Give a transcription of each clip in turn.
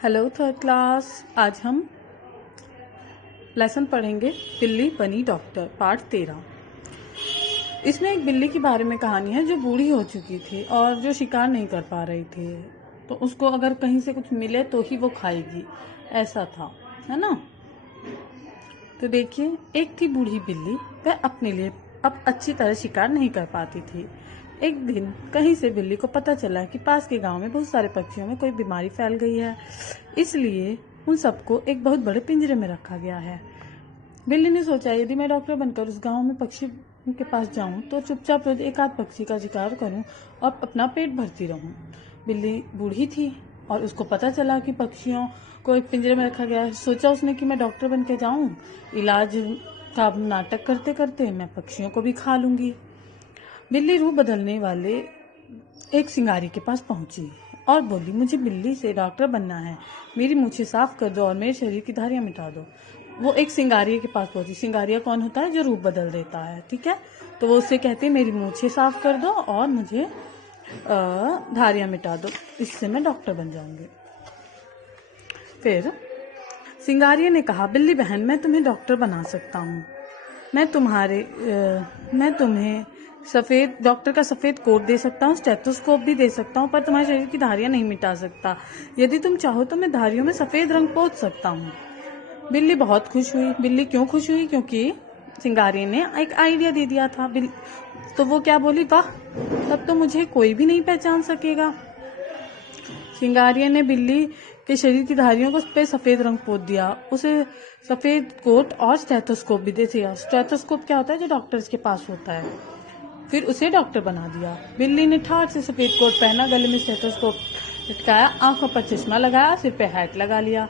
Hello third class. आज हम lesson पढ़ेंगे बिल्ली बनी डॉक्टर पार्ट 13। इसमें एक बिल्ली के बारे में कहानी है जो बूढ़ी हो चुकी थी और जो शिकार नहीं कर पा रही थी, तो उसको अगर कहीं से कुछ मिले तो ही वो खाएगी, ऐसा था, है ना। तो देखिए, एक थी बूढ़ी बिल्ली, वह अपने लिए अब अच्छी तरह शिकार नहीं कर पाती थी। एक दिन कहीं से बिल्ली को पता चला कि पास के गांव में बहुत सारे पक्षियों में कोई बीमारी फैल गई है, इसलिए उन सबको एक बहुत बड़े पिंजरे में रखा गया है। बिल्ली ने सोचा, यदि मैं डॉक्टर बनकर उस गांव में पक्षी के पास जाऊं तो चुपचाप रोज एक आध पक्षी का शिकार करूं और अपना पेट भरती रहूं। बिल्ली बूढ़ी थी और उसको पता चला कि पक्षियों को एक पिंजरे में रखा गया है। सोचा उसने कि मैं डॉक्टर बन के जाऊं, इलाज का नाटक करते करते मैं पक्षियों को भी खा लूंगी। बिल्ली रूप बदलने वाले एक सिंगारी के पास पहुंची और बोली, मुझे बिल्ली से डॉक्टर बनना है, मेरी मूछें साफ कर दो और मेरे शरीर की धारियां मिटा दो। वो एक सिंगारिया के पास पहुंची। सिंगारिया कौन होता है? जो रूप बदल देता है, ठीक है। तो वो उससे कहती है, मेरी मूछें साफ कर दो और मुझे धारियां मिटा दो, इससे मैं डॉक्टर बन जाऊंगी। फिर सिंगारिया ने कहा, बिल्ली बहन, मैं तुम्हें डॉक्टर बना सकता हूँ। मैं तुम्हें सफेद डॉक्टर का सफेद कोट दे सकता हूँ, स्टेथोस्कोप भी दे सकता हूँ, पर तुम्हारे शरीर की धारियां नहीं मिटा सकता। यदि तुम चाहो तो मैं धारियों में सफेद रंग पोत सकता हूँ। बिल्ली बहुत खुश हुई। बिल्ली क्यों खुश हुई? क्योंकि सिंगारी ने एक आइडिया दे दिया था। तो वो क्या बोली, वाह, तब तो मुझे कोई भी नहीं पहचान सकेगा। सिंगारिया ने बिल्ली के शरीर की धारियों को पे सफेद रंग पोत दिया, उसे सफेद कोट और स्टेथोस्कोप भी दे दिया। स्टेथोस्कोप क्या होता है? जो डॉक्टर्स के पास होता है। फिर उसे डॉक्टर बना दिया। बिल्ली ने ठाट से सफेद कोट पहना, गले में स्टेथोस्कोप लटकाया, आंखों पर चश्मा लगाया, सिर पे हैट लगा लिया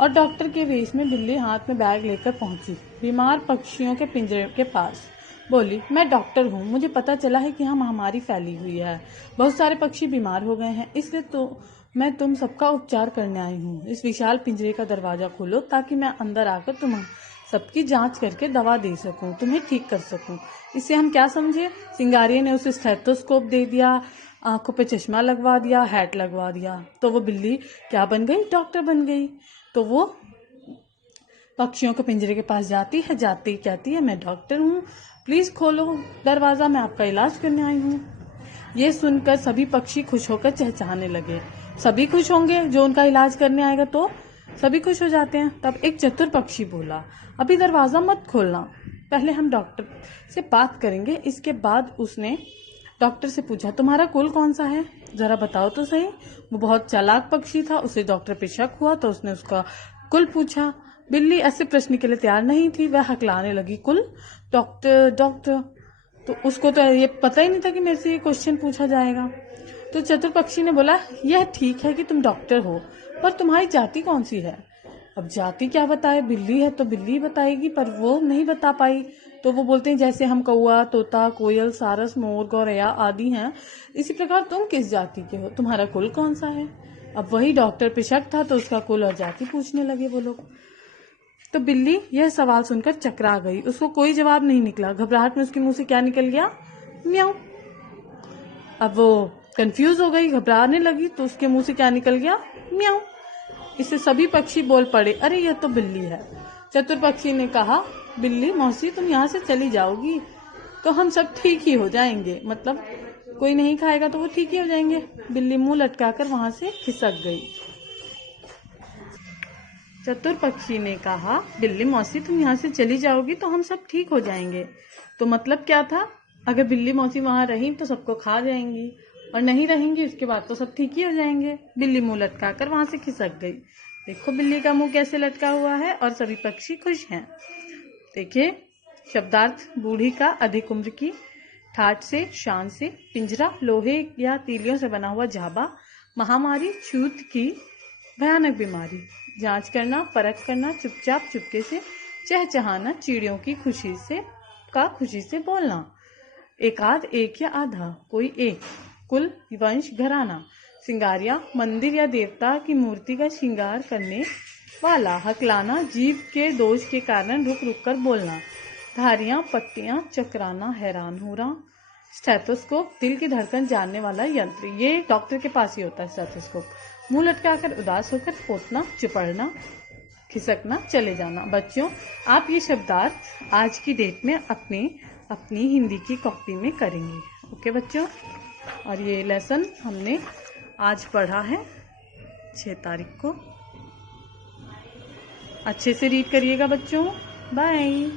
और डॉक्टर के वेश में बिल्ली हाथ में बैग लेकर पहुंची बीमार पक्षियों के पिंजरे के पास। बोली, मैं डॉक्टर हूँ, मुझे पता चला है कि यहाँ महामारी फैली हुई है, बहुत सारे पक्षी बीमार हो गए हैं, इसलिए तो मैं तुम सबका उपचार करने आई हूँ। इस विशाल पिंजरे का दरवाजा खोलो ताकि मैं अंदर आकर तुम सबकी जांच करके दवा दे सकूं, तुम्हें ठीक कर सकूं। इससे हम क्या समझे? सिंगारिया ने उसे स्टेथोस्कोप दे दिया, आंखों पे चश्मा लगवा दिया, हैट लगवा दिया, तो वो बिल्ली क्या बन गई? डॉक्टर बन गई। तो वो पक्षियों के पिंजरे के पास जाती है, जाती कहती है, मैं डॉक्टर हूँ, प्लीज खोलो दरवाजा, मैं आपका इलाज करने आई हूँ। ये सुनकर सभी पक्षी खुश होकर चहचहाने लगे। सभी खुश होंगे, जो उनका इलाज करने आएगा तो सभी खुश हो जाते हैं। तब एक चतुर पक्षी बोला, अभी दरवाजा मत खोलना, पहले हम डॉक्टर से बात करेंगे। इसके बाद उसने डॉक्टर से पूछा, तुम्हारा कुल कौन सा है, जरा बताओ तो सही। वो बहुत चालाक पक्षी था, उसे डॉक्टर पे शक हुआ तो उसने उसका कुल पूछा। बिल्ली ऐसे प्रश्न के लिए तैयार नहीं थी, वह हकलाने लगी, कुल? डॉक्टर डॉक्टर, तो उसको तो ये पता ही नहीं था कि मेरे से ये क्वेश्चन पूछा जाएगा। तो चतुर पक्षी ने बोला, यह ठीक है कि तुम डॉक्टर हो, पर तुम्हारी जाति कौन सी है? अब जाति क्या बताए, बिल्ली है तो बिल्ली बताएगी, पर वो नहीं बता पाई। तो वो बोलते हैं, जैसे हम कौआ, तोता, कोयल, सारस, मोर, गौरैया आदि हैं, इसी प्रकार तुम किस जाति के हो, तुम्हारा कुल कौन सा है? अब वही डॉक्टर पे शक था तो उसका कुल और जाति पूछने लगे वो लोग। तो बिल्ली यह सवाल सुनकर चकरा गई, उसको कोई जवाब नहीं निकला। घबराहट में उसके मुंह से क्या निकल गया? म्याऊं। अब वो कंफ्यूज हो गई, घबराने लगी, तो उसके मुंह से क्या निकल गया? म्याऊं। इससे सभी पक्षी बोल पड़े, अरे यह तो बिल्ली है। चतुर पक्षी ने कहा, बिल्ली मौसी, तुम यहाँ से चली जाओगी तो हम सब ठीक ही हो जाएंगे, मतलब कोई नहीं खाएगा तो वो ठीक ही हो जाएंगे। बिल्ली मुंह लटकाकर वहां से खिसक गई। चतुर पक्षी ने कहा, बिल्ली मौसी, तुम यहाँ से चली जाओगी तो हम सब ठीक हो जाएंगे। तो मतलब क्या था? अगर बिल्ली मौसी वहां रही तो सबको खा जाएंगी, और नहीं रहेंगी उसके बाद तो सब ठीक ही हो जाएंगे। बिल्ली मुंह लटका कर वहां से खिसक गई। देखो बिल्ली का मुंह कैसे लटका हुआ है और सभी पक्षी खुश हैं। देखिए शब्दार्थ, बूढ़ी का अधिक उम्र की, ठाठ से, शान से, पिंजरा, लोहे या तीलियों से बना हुआ झाबा, महामारी, छूत की भयानक बीमारी, जांच करना, परख करना, चुपचाप चुपके से चहचहाना, चिड़ियों की खुशी से बोलना, एकाध, एक या आधा, कोई एक, कुल, वंश, घराना, सिंगारिया, मंदिर या देवता की मूर्ति का श्रृंगार करने वाला, हकलाना, जीव के दोष के कारण रुक रुक कर बोलना, धारियां, पट्टियां, चकराना, हैरान होना, स्टेथोस्कोप, दिल की धड़कन जानने वाला यंत्र, ये डॉक्टर के पास ही होता है स्टेथोस्कोप, मुंह लटकाकर उदास होकर पोतना, चिपड़ना, खिसकना, चले जाना। बच्चों, आप ये शब्दार्थ आज की डेट में अपनी हिंदी की कॉपी में करेंगे। ओके बच्चों, और ये लेसन हमने आज पढ़ा है 6 तारीख को। अच्छे से रीड करिएगा बच्चों। बाय।